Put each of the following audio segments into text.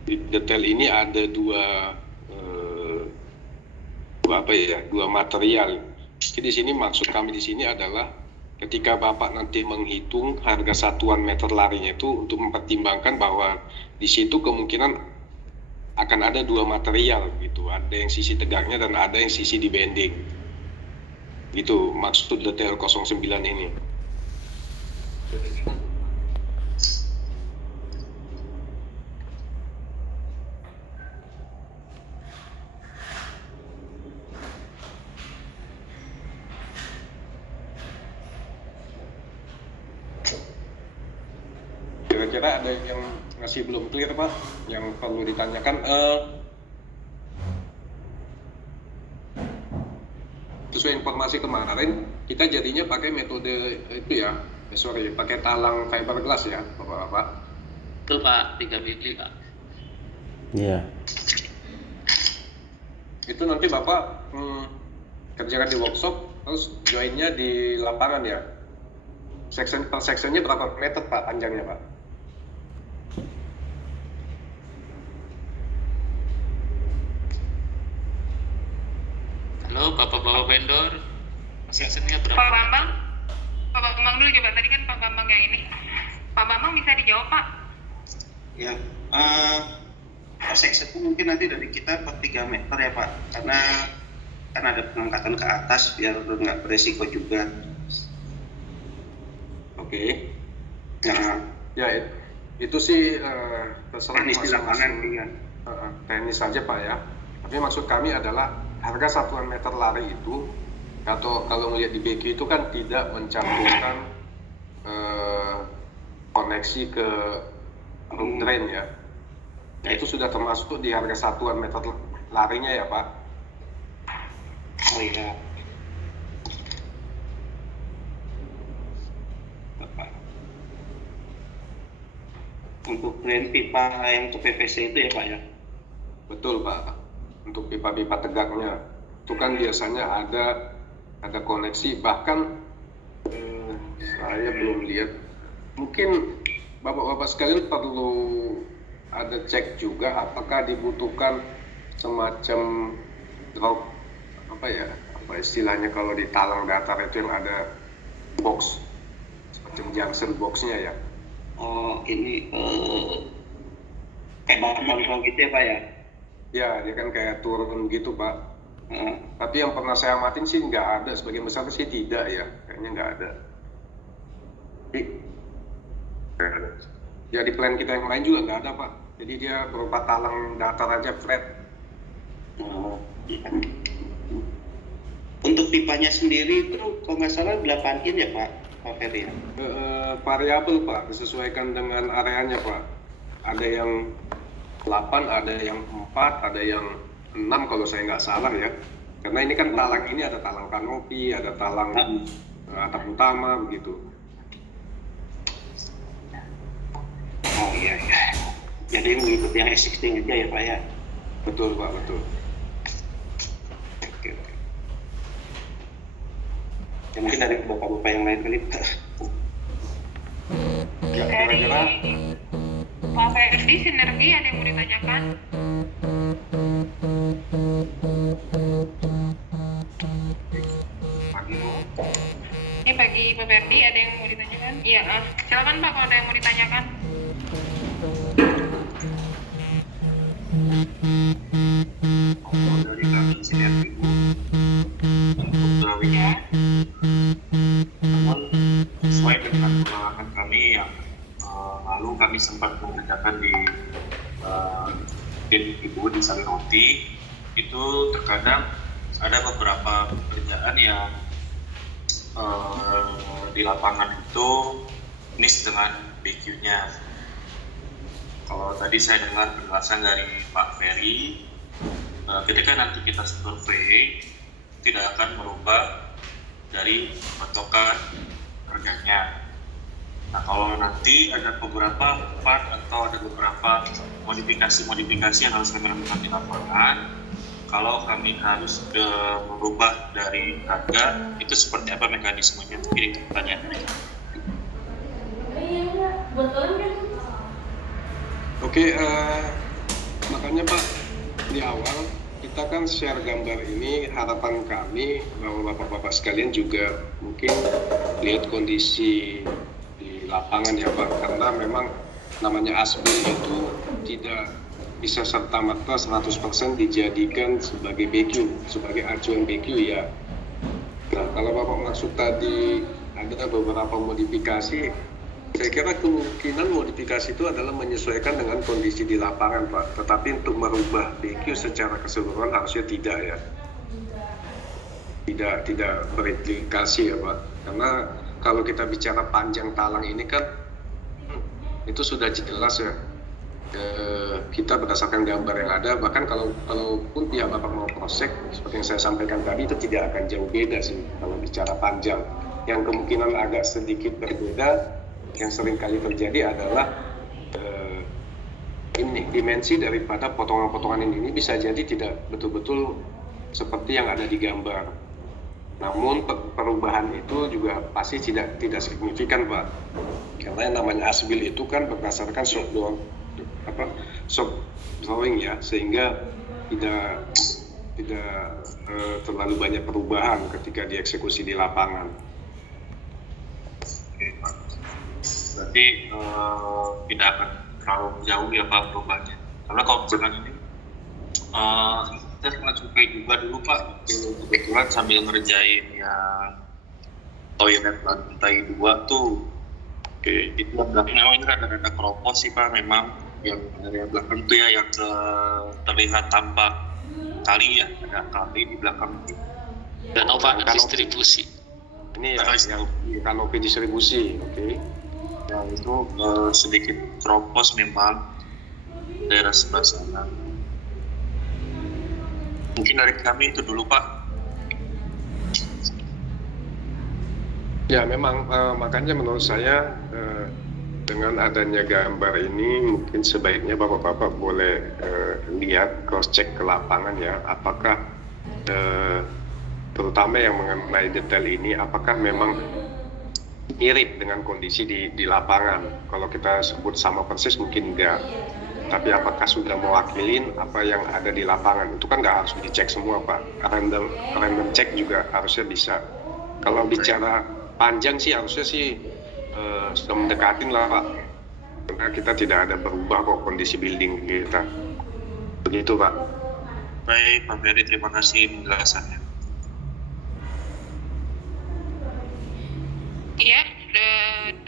Di detail ini ada dua material. Jadi di sini maksud kami di sini adalah ketika Bapak nanti menghitung harga satuan meter larinya itu untuk mempertimbangkan bahwa di situ kemungkinan akan ada dua material gitu, ada yang sisi tegaknya dan ada yang sisi di bending. Itu maksud detail 09 ini. Kira-kira ada yang masih belum clear Pak, yang perlu ditanyakan? Sesuai informasi kemarin, kita jadinya pakai metode itu ya, pakai talang fiberglass ya, Bapak-Bapak. Betul Pak, 3 mili Pak. Iya. Itu nanti Bapak kerjakan di workshop, terus joinnya di lapangan ya. Section per sectionnya berapa meter Pak panjangnya Pak? Halo Bapak-bapak vendor, sectionnya berapa? Pak Bambang dulu coba, tadi kan Pak Bambang yang ini. Pak Bambang bisa dijawab Pak? Ya, per section itu mungkin nanti dari kita per 3 meter ya Pak, karena kan ada pengangkatan ke atas biar nggak beresiko juga. Oke. Nah, Ya itu sih terserah teknis di lapangan masing-masing. kan. Teknis saja Pak ya. Tapi maksud kami adalah harga satuan meter lari itu, atau kalau melihat di BQ itu kan tidak mencantumkan koneksi ke root drain ya. Nah, itu sudah termasuk di harga satuan meter larinya ya Pak. Oh iya. Bapak. Untuk drain pipa yang untuk PVC itu ya Pak ya? Betul Pak. Untuk pipa-pipa tegaknya itu kan biasanya ada koneksi, bahkan saya belum lihat, mungkin Bapak-bapak sekalian perlu ada cek juga apakah dibutuhkan semacam drop apa istilahnya kalau di talang datar itu yang ada box semacam junction boxnya ya. Oh ini kayak bahan kontrol gitu ya Pak ya? Ya, dia kan kayak turun gitu Pak. Tapi yang pernah saya amatin sih nggak ada, sebagian besar sih tidak ya, kayaknya nggak ada. Ya di plan kita yang lain juga nggak ada Pak. Jadi dia berupa talang datar aja flat. Oh, iya. Untuk pipanya sendiri itu kalau nggak salah 8 in ya Pak Ferry ya? Variabel Pak, disesuaikan dengan areanya Pak. Ada yang 8, ada yang 4, ada yang 6 kalau saya nggak salah ya. Karena ini kan talang ini ada talang kanopi, ada talang atap utama begitu. Oh iya. Jadi mengikuti yang existing aja ya Pak ya? Betul Pak, betul. Oke. Ya, mungkin dari bapak-bapak yang lain kali Pak. Ya, Dari kira-kira Pak Ferdi, sinergi ada yang mau ditanyakan? Ini bagi Pak Ferdi ada yang mau ditanyakan? Iya, silakan Pak kalau ada yang mau ditanyakan. Dari kami sinergi untuk drawingnya, namun sesuai dengan pengalaman kami yang lalu kami sempat mengerjakan di Ibu di Sari Roti, itu terkadang ada beberapa pekerjaan yang di lapangan itu miss dengan BQ-nya. Kalau tadi saya dengar penjelasan dari Pak Ferry, ketika nanti kita survei tidak akan merubah dari patokan harganya. Nah, kalau nanti ada beberapa part atau ada beberapa modifikasi yang harus kami lakukan di lapangan, kalau kami harus merubah dari harga, itu seperti apa mekanismenya? Mungkin itu pertanyaannya. Oke, makanya Pak, di awal kita kan share gambar ini, harapan kami bahwa Bapak-Bapak sekalian juga mungkin lihat kondisi di lapangan ya Pak, karena memang namanya asbil itu tidak bisa serta-merta 100% dijadikan sebagai BQ, sebagai acuan BQ ya. Nah, kalau Bapak maksud tadi ada beberapa modifikasi, saya kira kemungkinan modifikasi itu adalah menyesuaikan dengan kondisi di lapangan, Pak. Tetapi untuk merubah BQ secara keseluruhan harusnya tidak ya. Tidak berimplikasi ya, Pak. Karena kalau kita bicara panjang talang ini kan itu sudah jelas ya. Kita berdasarkan gambar yang ada, bahkan kalaupun pihak Bapak mau prosek seperti yang saya sampaikan tadi, itu tidak akan jauh beda sih kalau bicara panjang. Yang kemungkinan agak sedikit berbeda yang sering kali terjadi adalah ini dimensi daripada potongan-potongan ini bisa jadi tidak betul-betul seperti yang ada di gambar. Namun perubahan itu juga pasti tidak signifikan Pak, karena yang namanya asbil itu kan berdasarkan shop drawing ya, sehingga tidak terlalu banyak perubahan ketika dieksekusi di lapangan. Oke, Pak. Berarti tidak akan terlalu jauh ya Pak perubahannya. Karena kalau misalkan ini kita pernah survei juga dulu Pak, kebetulan sambil ngerjain yang toilet lantai 2 tuh. Oke, itu yang belakang memang ini rada-rada keropos sih Pak, memang yang area belakang tuh ya yang terlihat tampak kali ya, ada kali di belakang itu. Dan Pak distribusi. Ini ya yang kanopi distribusi, oke. Yang itu sedikit keropos memang daerah sebelah sana. Mungkin dari kami itu dulu Pak. Ya memang makanya menurut saya dengan adanya gambar ini mungkin sebaiknya Bapak-Bapak boleh lihat cross check ke lapangan ya, apakah terutama yang mengenai detail ini apakah memang mirip dengan kondisi di lapangan. Kalau kita sebut sama persis mungkin enggak, tapi apakah sudah mewakilin apa yang ada di lapangan, itu kan nggak harus dicek semua Pak. Random check juga harusnya bisa. Kalau bicara panjang sih harusnya sih sudah mendekatin lah Pak, karena kita tidak ada berubah kok kondisi building kita. Begitu Pak. Baik Pak Ferry, terima kasih penjelasannya. Iya,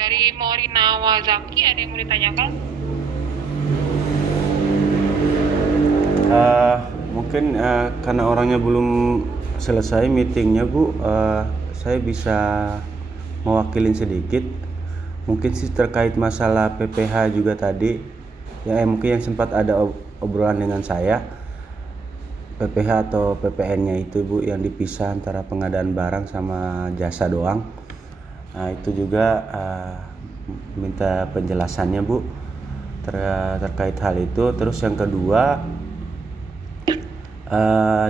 dari Morina Wazaki ada yang mau ditanyakan? Mungkin karena orangnya belum selesai meetingnya Bu, saya bisa mewakilin sedikit. Mungkin sih terkait masalah PPH juga tadi ya, mungkin yang sempat ada obrolan dengan saya, PPH atau PPN-nya itu Bu yang dipisah antara pengadaan barang sama jasa doang. Nah itu juga minta penjelasannya Bu terkait hal itu. Terus yang kedua,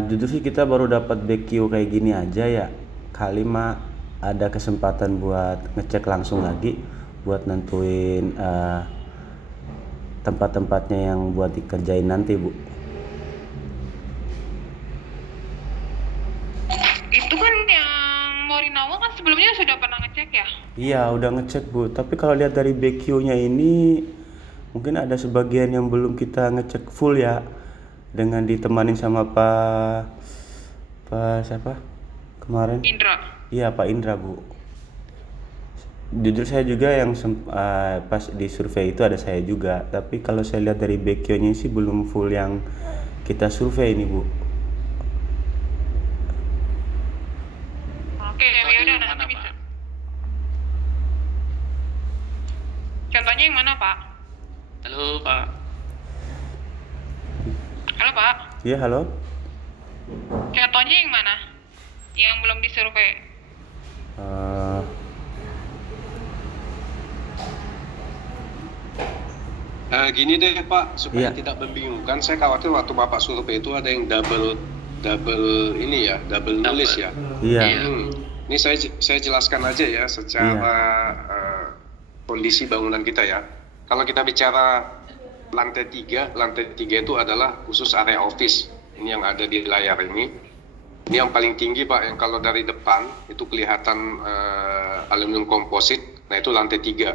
jujur sih kita baru dapat BQ kayak gini aja ya, kali mah ada kesempatan buat ngecek langsung lagi buat nentuin tempat-tempatnya yang buat dikerjain nanti Bu. Itu kan yang Morinawa kan sebelumnya sudah pernah ngecek ya? Iya udah ngecek Bu, tapi kalau lihat dari BQ-nya ini mungkin ada sebagian yang belum kita ngecek full ya, dengan ditemanin sama Pak siapa kemarin? Indra. Iya Pak Indra Bu. Jujur saya juga yang pas di survei itu ada saya juga, tapi kalau saya lihat dari BQ-nya sih belum full yang kita survei ini Bu. Oke, ya udah nanti bisa. Contohnya yang mana Pak? Halo Pak. Halo Pak. Iya halo. Contohnya yang mana? Yang belum disurvei? Gini deh Pak, supaya Iya. tidak membingungkan, saya khawatir waktu Bapak survei itu ada yang double ini ya, double nulis ya. Iya. Ini saya jelaskan aja ya secara kondisi bangunan kita ya. Kalau kita bicara lantai tiga itu adalah khusus area office. Ini yang ada di layar ini. Ini yang paling tinggi Pak, yang kalau dari depan itu kelihatan aluminium komposit. Nah itu lantai 3.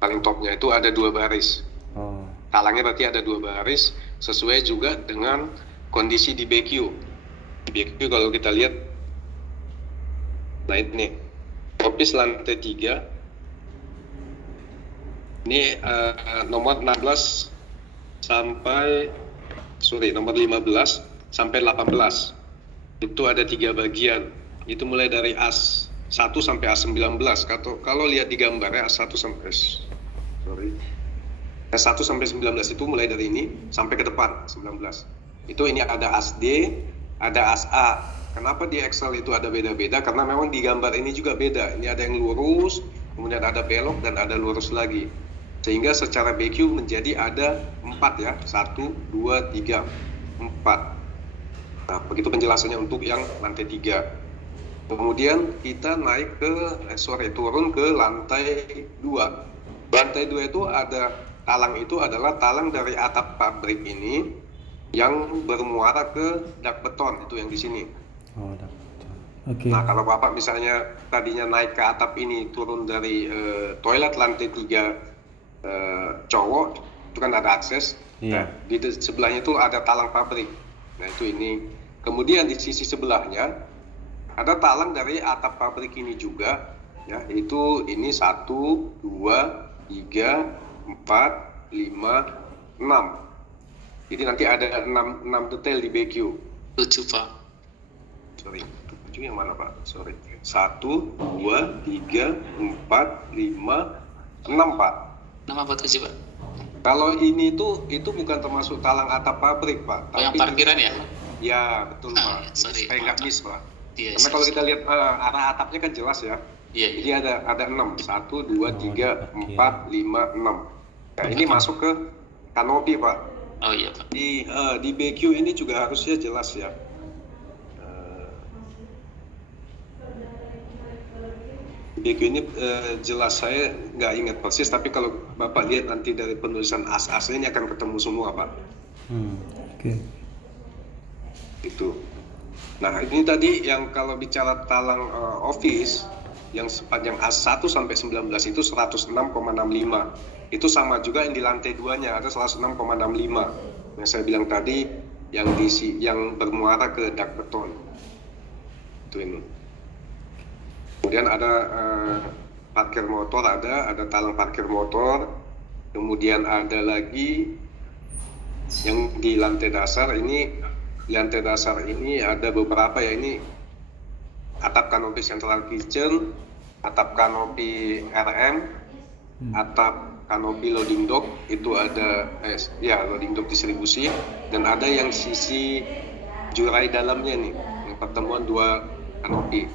Paling topnya itu ada 2 baris. Oh. Talangnya berarti ada 2 baris, sesuai juga dengan kondisi di BQ. Di BQ kalau kita lihat, nah ini office lantai 3. Ini nomor 16 nomor 15 sampai 18. Itu ada 3 bagian. Itu mulai dari AS 1 sampai AS 19. Kalau lihat di gambarnya AS 1 sampai AS 1 sampai 19 itu mulai dari ini sampai ke depan 19. Itu ini ada AS D, ada AS A. Kenapa di Excel itu ada beda-beda? Karena memang di gambar ini juga beda. Ini ada yang lurus, kemudian ada belok dan ada lurus lagi. Sehingga secara BQ menjadi ada 4 ya. 1, 2, 3, 4. Nah, begitu penjelasannya untuk yang lantai 3. Kemudian kita turun ke lantai 2. Lantai 2 itu ada talang, itu adalah talang dari atap pabrik ini yang bermuara ke dak beton, itu yang di sini. Oh, dak beton. Oke. Nah, kalau Bapak misalnya tadinya naik ke atap ini, turun dari toilet lantai 3 cowok, itu kan ada akses. Iya. Nah, di sebelahnya itu ada talang pabrik. Nah, itu ini. Kemudian di sisi sebelahnya ada talang dari atap pabrik ini juga, ya, itu ini 1, 2, 3, 4, 5, 6. Jadi nanti ada 6 detail di BQ. 7 Pak. Sorry, 7 yang mana Pak? Sorry. 1, 2, 3, 4, 5, 6 Pak. Nama apa 7 Pak? Kalau ini itu bukan termasuk talang atap pabrik Pak. Oh, yang parkiran ya? Ya, betul Ah, Pak. sorry, Supaya nggak maaf. miss Pak. Iya, Karena kalau kita lihat arah atapnya kan jelas ya. Iya. Jadi ada 6. 1, 2, 3, oke. 4, 5, 6. Nah, ini masuk ke kanopi Pak. Oh iya Pak. Di BQ ini juga harusnya jelas ya. BQ ini jelas, saya nggak ingat persis, tapi kalau Bapak lihat nanti dari penulisan as-asnya ini akan ketemu semua Pak. Oke. Itu. Nah ini tadi yang kalau bicara talang office yang sepanjang AS 1 sampai 19 itu 106,65. Itu sama juga yang di lantai 2-nya ada 106,65. Yang saya bilang tadi yang bermuara ke dak beton. Itu ini. Kemudian ada parkir motor, ada talang parkir motor. Kemudian ada lagi yang di lantai dasar ini. Di lantai dasar ini ada beberapa ya, ini atap kanopi central kitchen, atap kanopi RM, atap kanopi loading dock, itu ada loading dock distribusi, dan ada yang sisi jurai dalamnya nih, yang pertemuan 2 kanopi.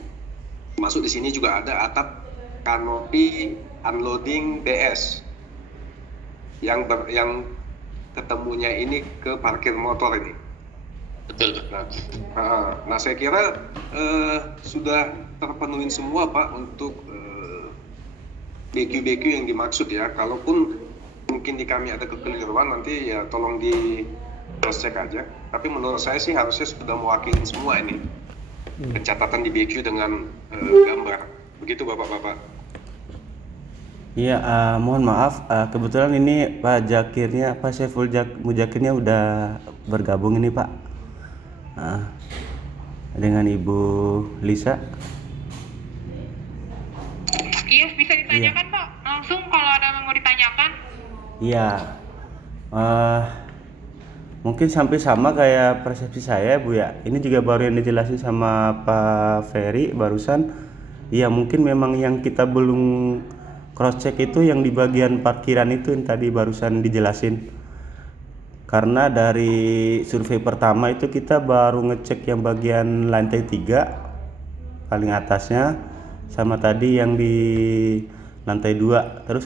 Masuk di sini juga ada atap kanopi unloading BS yang ketemunya ini ke parkir motor ini. Betul Pak. Nah, saya kira sudah terpenuhi semua Pak untuk BQ yang dimaksud ya. Kalaupun mungkin di kami ada kekeliruan, nanti ya tolong di cross check aja. Tapi menurut saya sih harusnya sudah mewakili semua ini pencatatan di BQ dengan gambar. Begitu Bapak-bapak. Iya, mohon maaf, kebetulan ini Pak Saiful Mujakirnya udah bergabung ini Pak. Dengan Ibu Lisa. Iya, bisa ditanyakan Pak. Langsung kalau ada yang mau ditanyakan. Iya, mungkin sampai sama kayak persepsi saya Bu ya. Ini juga baru yang dijelasin sama Pak Ferry barusan. Iya, mungkin memang yang kita belum cross check itu yang di bagian parkiran itu yang tadi barusan dijelasin. Karena dari survei pertama itu kita baru ngecek yang bagian lantai 3 paling atasnya, sama tadi yang di lantai 2. Terus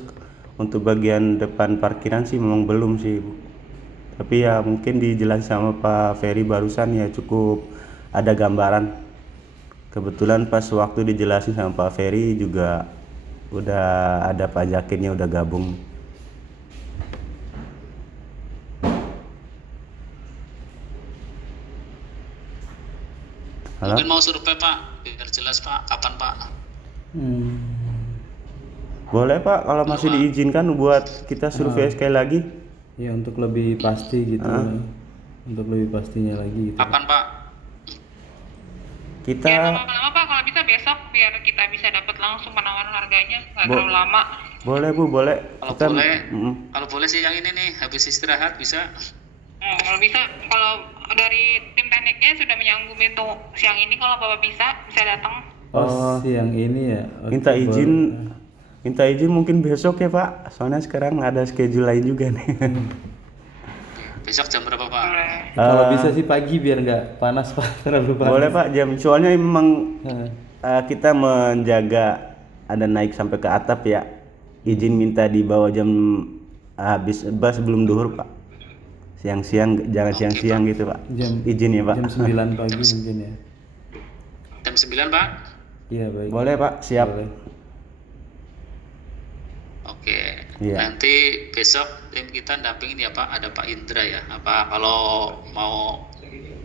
untuk bagian depan parkiran sih memang belum sih Bu. Tapi ya mungkin dijelasin sama Pak Ferry barusan ya cukup ada gambaran. Kebetulan pas waktu dijelasin sama Pak Ferry juga udah ada Pak Jakirnya udah gabung. Halo? Mungkin mau survei Pak, biar jelas Pak, kapan Pak? Boleh Pak, kalau masih diizinkan buat kita survei sekali lagi. Ya untuk lebih pasti gitu. Untuk lebih pastinya lagi gitu. Kapan Pak? Kita Ya lama-lama Pak, kalau bisa besok biar kita bisa dapat langsung penawaran harganya, nggak terlalu lama. boleh Bu, boleh. Kalau Kita boleh, Mm-mm. kalau boleh sih yang ini nih, habis istirahat bisa. Kalau bisa, kalau dari tim tekniknya sudah menyanggupi untuk siang ini, kalau Bapak bisa datang. Oh, siang ini ya. Oke, Minta boleh. minta izin mungkin besok ya Pak. Soalnya sekarang ada schedule lain juga nih. Besok jam berapa Pak? Boleh. Kalau bisa sih pagi biar nggak panas Pak, terlalu panas. Boleh Pak, jam soalnya memang Nah, kita menjaga ada naik sampai ke atap ya. Izin minta di bawah jam habis sebelum duhur Pak. Siang-siang jangan siang-siang gitu Pak. Izin ya Pak. jam 9 pagi mungkin ya. Jam 9 Pak? Iya baik. Boleh Pak, siap. Boleh. Oke. Iya. Nanti besok tim kita dampingin ya Pak, ada Pak Indra ya. Apa kalau mau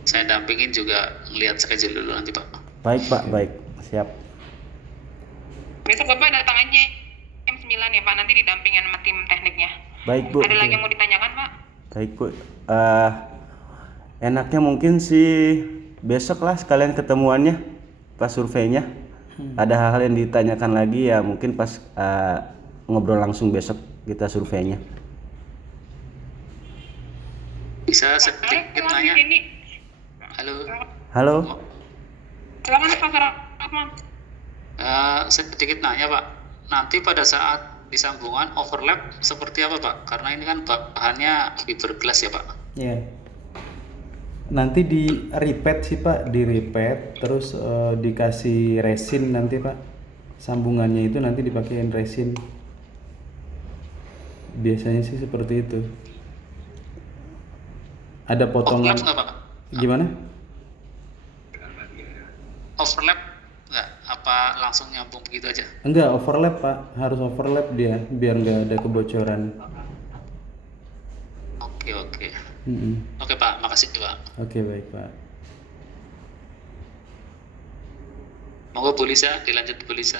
saya dampingin juga melihat schedule dulu nanti Pak. Baik Pak, baik. Siap. Besok Bapak datang aja jam 9 ya Pak, nanti didampingin sama tim tekniknya. Baik Bu. Ada lagi yang mau ditanyakan Pak? Baik Bu. Enaknya mungkin sih besok lah sekalian ketemuannya pas surveinya. Ada hal-hal yang ditanyakan lagi ya mungkin pas ngobrol langsung besok kita surveinya. Bisa sedikit Silakan di nanya? sini. Halo. Halo. Silakan Pak Suratman. Sedikit nanya Pak. Nanti pada saat disambungan overlap seperti apa Pak? Karena ini kan bahannya fiberglass ya Pak. Iya. Nanti di repeat sih Pak, di repeat terus dikasih resin nanti Pak. Sambungannya itu nanti dipakein resin. Biasanya sih seperti itu. Ada potongan. Overlap nggak Pak? Gimana? Overlap nggak? Apa langsung nyambung begitu aja? Enggak, overlap Pak. Harus overlap dia biar nggak ada kebocoran. Oke. Mm-mm. Oke Pak, makasih Pak. Oke baik Pak. Monggo Bu Lisa, dilanjut Bu Lisa.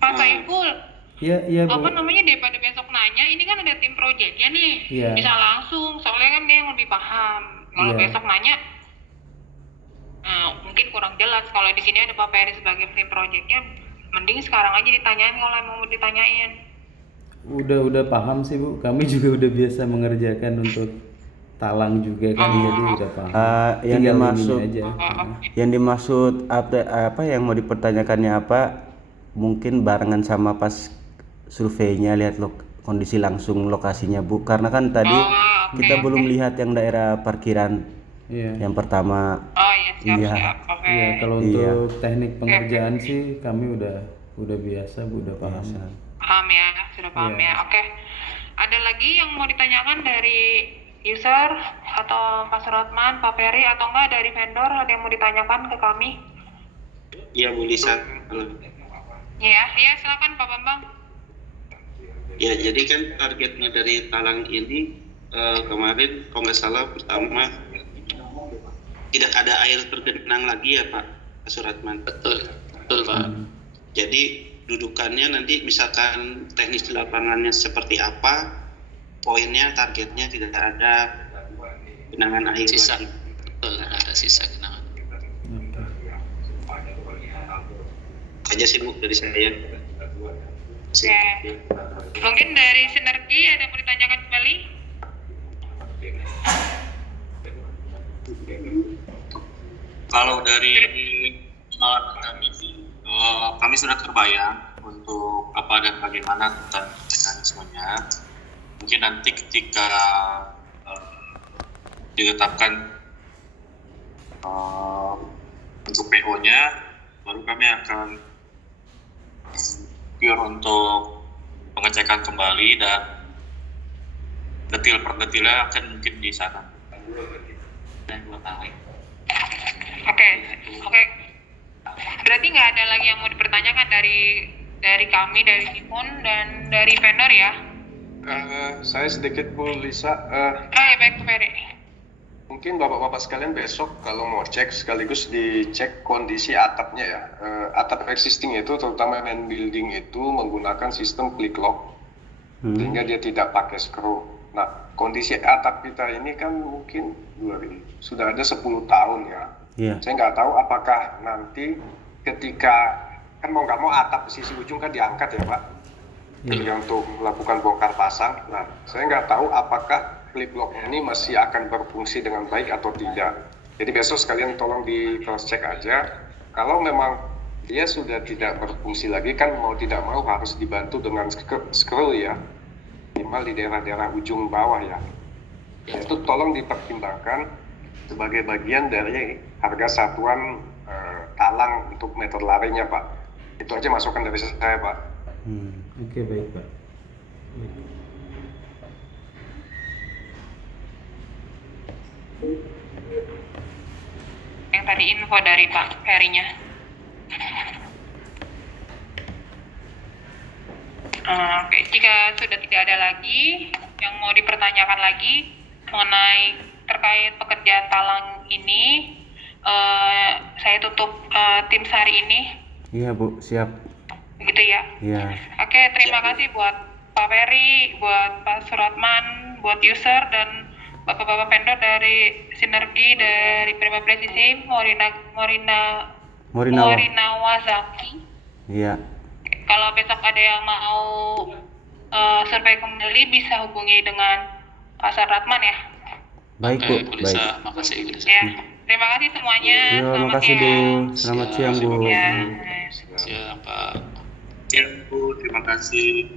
Pak Saiful, Iya Bu. apa namanya, daripada besok nanya, ini kan ada tim proyeknya nih. Iya. Bisa langsung, soalnya kan dia yang lebih paham. Kalau Iya. besok nanya, mungkin kurang jelas. Kalau di sini ada Pak Ferry sebagai tim proyeknya, mending sekarang aja ditanyain kalau emang mau ditanyain. Udah paham sih Bu. Kami juga udah biasa mengerjakan untuk talang juga kan, jadi udah paham. Yang Tinggal dimaksud ininya aja. yang dimaksud apa yang mau dipertanyakannya apa? Mungkin barengan sama pas surveinya lihat kondisi langsung lokasinya Bu. Karena kan tadi Oke, kita oke. belum lihat yang daerah parkiran Iya. yang pertama. Oh iya, siap. Oke. Iya, kalau Iya. untuk teknik pengerjaan sih kami udah biasa Bu, udah paham. Paham ya, sudah paham Iya. ya. Oke. Ada lagi yang mau ditanyakan dari user atau Pak Suratman, Pak Ferry, atau enggak dari vendor, ada yang mau ditanyakan ke kami? Iya Bu Lisa. Halo. Ya, silakan Pak Bambang. Ya jadi kan targetnya dari talang ini kemarin kalau nggak salah pertama tidak ada air tergenang lagi ya Pak Suratman. Betul Pak. Jadi dudukannya nanti misalkan teknis di lapangannya seperti apa, poinnya targetnya tidak ada genangan air Sisa. lagi. Betul, ada sisa genangan. Aja sih Bu dari saya. Oke. Mungkin dari Sinergi ada yang mau ditanyakan kembali? Kalau dari pengalaman kami sih, kami sudah terbayang untuk apa dan bagaimana tentang mekanismenya. Mungkin nanti ketika ditetapkan untuk PO-nya, baru kami akan pure untuk pengecekan kembali dan detil per detilnya akan mungkin di sana. Dan Oke. Berarti nggak ada lagi yang mau dipertanyakan dari kami, dari Simon, dan dari vendor ya? Saya sedikit Bu Lisa, Ya baik Pak Ferry. mungkin bapak-bapak sekalian besok kalau mau cek sekaligus dicek kondisi atapnya ya. Atap existing itu terutama main building itu menggunakan sistem click lock sehingga dia tidak pakai screw. Nah, kondisi atap kita ini kan mungkin sudah ada 10 tahun ya. Iya. Saya nggak tahu apakah nanti ketika kan mau nggak mau atap sisi ujung kan diangkat ya Pak, jadi untuk melakukan bongkar pasang. Nah, saya nggak tahu apakah clip lock ini masih akan berfungsi dengan baik atau tidak. Jadi besok sekalian tolong di cross check aja. Kalau memang dia sudah tidak berfungsi lagi kan mau tidak mau harus dibantu dengan screw ya, minimal di daerah-daerah ujung bawah ya. Itu tolong dipertimbangkan sebagai bagian dari harga satuan talang untuk meter larinya Pak. Itu aja masukan dari saya Pak. Oke, baik Pak. Yang tadi info dari Pak Ferry-nya. Oke, jika sudah tidak ada lagi yang mau dipertanyakan lagi mengenai terkait pekerjaan talang ini, saya tutup tim hari ini. Iya Bu, siap. Begitu ya. Iya. Oke, terima kasih buat Pak Ferry, buat Pak Suratman, buat user dan bapak-bapak vendor dari Sinergi, dari Prima Presisi, Morina Wazaki. Iya. Kalau besok ada yang mau survei kembali bisa hubungi dengan Pak Suratman ya. Baik Bu, Bu baik. Lisa, makasih Bu Lisa. Ya, terima kasih semuanya. Yo, Selamat makasih Bu. siang. Selamat siang Bu. Ya. Siap Pak. Ya Bu, terima kasih.